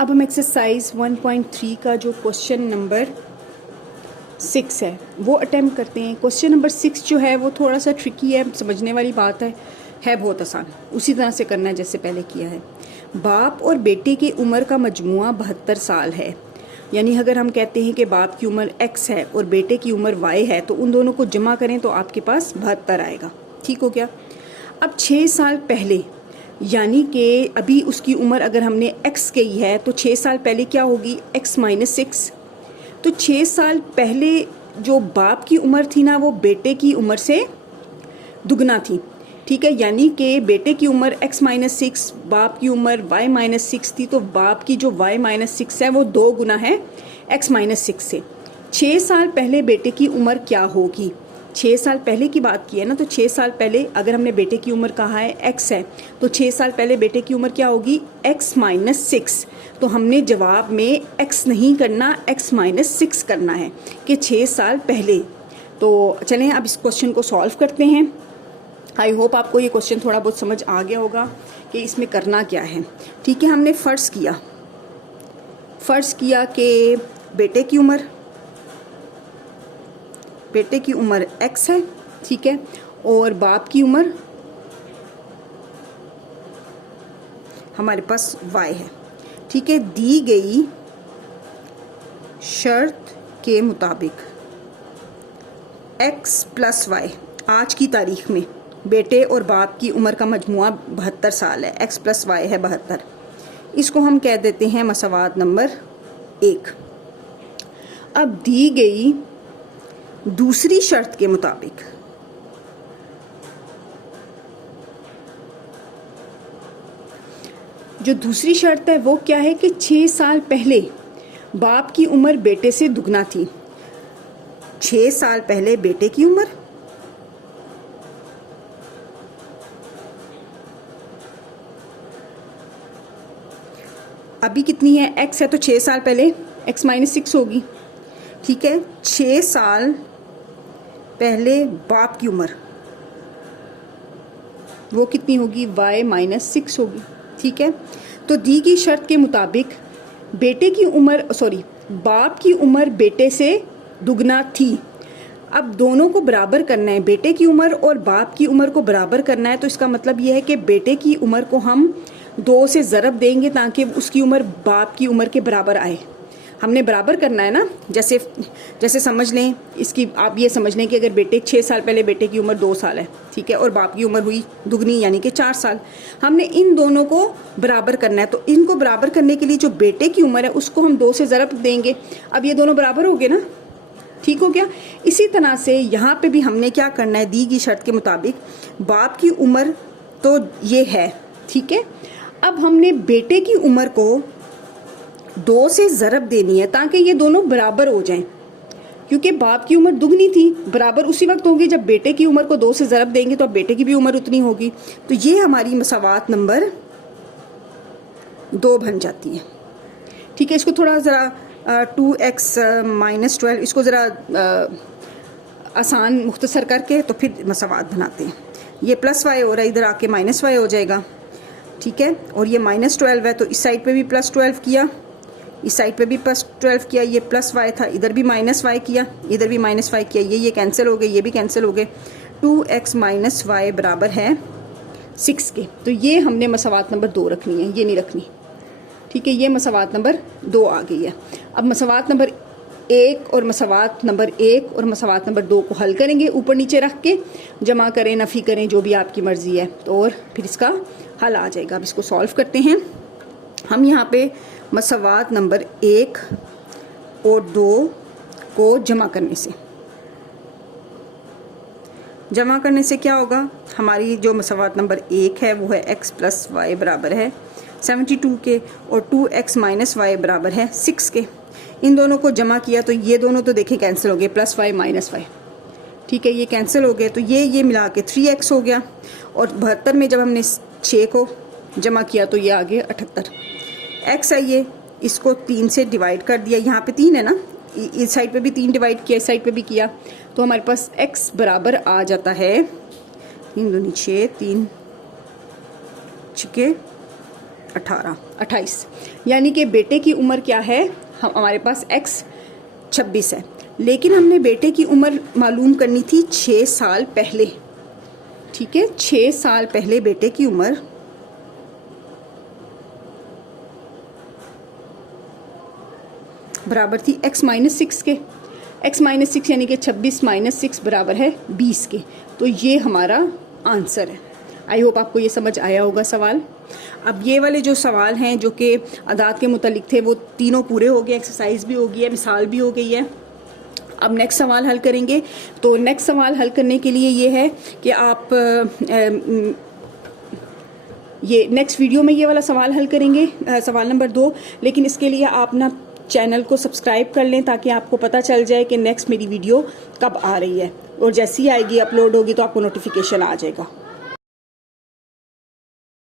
अब हम एक्सरसाइज 1.3 का जो क्वेश्चन नंबर 6 है वो अटेम्प्ट करते हैं। क्वेश्चन नंबर 6 जो है वो थोड़ा सा ट्रिकी है, समझने वाली बात है बहुत आसान। उसी तरह से करना है जैसे पहले किया है। बाप और बेटे की उम्र का मजमुआ 72 साल है। यानी अगर हम कहते हैं कि बाप की उम्र x है और बेटे की उम्र y है तो उन दोनों को जमा करें तो आपके पास 72 आएगा। ठीक हो गया। अब 6 साल पहले यानी कि अभी उसकी उम्र अगर हमने x कही है तो 6 साल पहले क्या होगी, x माइनस 6। तो 6 साल पहले जो बाप की उम्र थी ना वो बेटे की उम्र से दुगना थी। ठीक है, यानी कि बेटे की उम्र x माइनस 6, बाप की उम्र y माइनस 6 थी। तो बाप की जो y माइनस 6 है वो 2 गुना है x माइनस 6 से। 6 साल पहले बेटे की उम्र क्या होगी, 6 साल पहले की बात की है ना, तो 6 साल पहले अगर हमने बेटे की उम्र कहा है x है तो 6 साल पहले बेटे की उम्र क्या होगी, x माइनस 6। तो हमने जवाब में x नहीं करना, x माइनस 6 करना है कि 6 साल पहले। तो चलें अब इस क्वेश्चन को सॉल्व करते हैं। आई होप आपको ये क्वेश्चन थोड़ा बहुत समझ आ गया होगा कि इसमें करना क्या है। ठीक है, हमने फ़र्ज़ किया कि बेटे की उम्र x है। ठीक है, और बाप की उम्र हमारे पास y है। ठीक है, दी गई शर्त के मुताबिक x प्लस y आज की तारीख में बेटे और बाप की उम्र का मजमुआ 72 साल है। x प्लस y है 72। इसको हम कह देते हैं मसवात नंबर 1। अब दी गई दूसरी शर्त के मुताबिक जो दूसरी शर्त है वो क्या है कि 6 साल पहले बाप की उम्र बेटे से दुगना थी। 6 साल पहले बेटे की उम्र अभी कितनी है, x है तो 6 साल पहले x माइनस 6 होगी। ठीक है, 6 साल पहले बाप की उम्र वो कितनी होगी, y माइनस 6 होगी। ठीक है, तो दी गई शर्त के मुताबिक बाप की उम्र बेटे से दुगना थी। अब दोनों को बराबर करना है, बेटे की उम्र और बाप की उम्र को बराबर करना है। तो इसका मतलब यह है कि बेटे की उम्र को हम 2 से ज़रब देंगे ताकि उसकी उम्र बाप की उम्र के बराबर आए। हमने बराबर करना है ना, जैसे समझ लें इसकी, आप ये समझ लें कि अगर 6 साल पहले बेटे की उम्र 2 साल है, ठीक है, और बाप की उम्र हुई दुगनी यानी कि 4 साल। हमने इन दोनों को बराबर करना है। तो इनको बराबर करने के लिए जो बेटे की उम्र है उसको हम 2 से ज़रब देंगे। अब ये दोनों बराबर हो गए ना, ठीक हो गया। इसी तरह से यहाँ पे भी हमने क्या करना है, दी गई शर्त के मुताबिक बाप की उम्र तो ये है। ठीक है, अब हमने बेटे की उम्र को 2 से ज़रब देनी है ताकि ये दोनों बराबर हो जाएं, क्योंकि बाप की उम्र दुगनी थी, बराबर उसी वक्त होगी जब बेटे की उम्र को 2 से ज़रब देंगे तो अब बेटे की भी उम्र उतनी होगी। तो ये हमारी मसावात नंबर 2 बन जाती है। ठीक है, इसको थोड़ा ज़रा 2x माइनस 12 इसको ज़रा आसान मुख्तसर करके तो फिर मसावात बनाते हैं। ये प्लस y हो रहा है, इधर आके माइनस y हो जाएगा। ठीक है, और ये माइनस 12 है तो इस साइड पे भी प्लस 12 किया, इस साइड पे भी प्लस 12 किया। ये प्लस y था, इधर भी माइनस y किया, इधर भी माइनस y किया। ये कैंसिल हो गए, ये भी कैंसिल हो गए। 2x माइनस y बराबर है 6 के। तो ये हमने मसावात नंबर 2 रखनी है, ये नहीं रखनी। ठीक है, ये मसावात नंबर 2 आ गई है। अब मसावात नंबर 1 और मसावात नंबर 1 और मसावात नंबर 2 को हल करेंगे, ऊपर नीचे रख के जमा करें, नफ़ी करें, जो भी आपकी मर्ज़ी है, तो और फिर इसका हल आ जाएगा। अब इसको सॉल्व करते हैं। हम यहाँ पे मसावात नंबर 1 और 2 को जमा करने से क्या होगा, हमारी जो मसावात नंबर 1 है वो है x प्लस वाई बराबर है 72 के, और 2x माइनस वाई बराबर है 6 के। इन दोनों को जमा किया तो ये दोनों तो देखें कैंसिल हो गए, प्लस वाई माइनस वाई। ठीक है, ये कैंसिल हो गए तो ये मिला के 3x हो गया। और 72 में जब हमने 6 को जमा किया तो ये आ गया 78। x है ये, इसको 3 से डिवाइड कर दिया, यहाँ पे 3 है ना, इस साइड पे भी 3 डिवाइड किया, इस साइड पे भी किया, तो हमारे पास x बराबर आ जाता है 3 दूनी 6, 3 6 28, यानी कि बेटे की उम्र क्या है, हमारे पास x 26 है, लेकिन हमने बेटे की उम्र मालूम करनी थी 6 साल पहले। ठीक है, 6 साल पहले बेटे की उम्र बराबर थी x माइनस 6 के। x माइनस 6 यानी कि 26 माइनस 6 बराबर है 20 के। तो ये हमारा आंसर है। आई होप आपको ये समझ आया होगा सवाल। अब ये वाले जो सवाल हैं जो कि अदाद के मुतालिक थे वो तीनों पूरे हो गए, एक्सरसाइज भी हो गई है, मिसाल भी हो गई है। अब नेक्स्ट सवाल हल करेंगे। तो नेक्स्ट सवाल हल करने के लिए ये है कि आप ये नेक्स्ट वीडियो में ये वाला सवाल हल करेंगे, सवाल नंबर 2। लेकिन इसके लिए आप ना चैनल को सब्सक्राइब कर लें ताकि आपको पता चल जाए कि नेक्स्ट मेरी वीडियो कब आ रही है, और जैसी आएगी अपलोड होगी तो आपको नोटिफिकेशन आ जाएगा।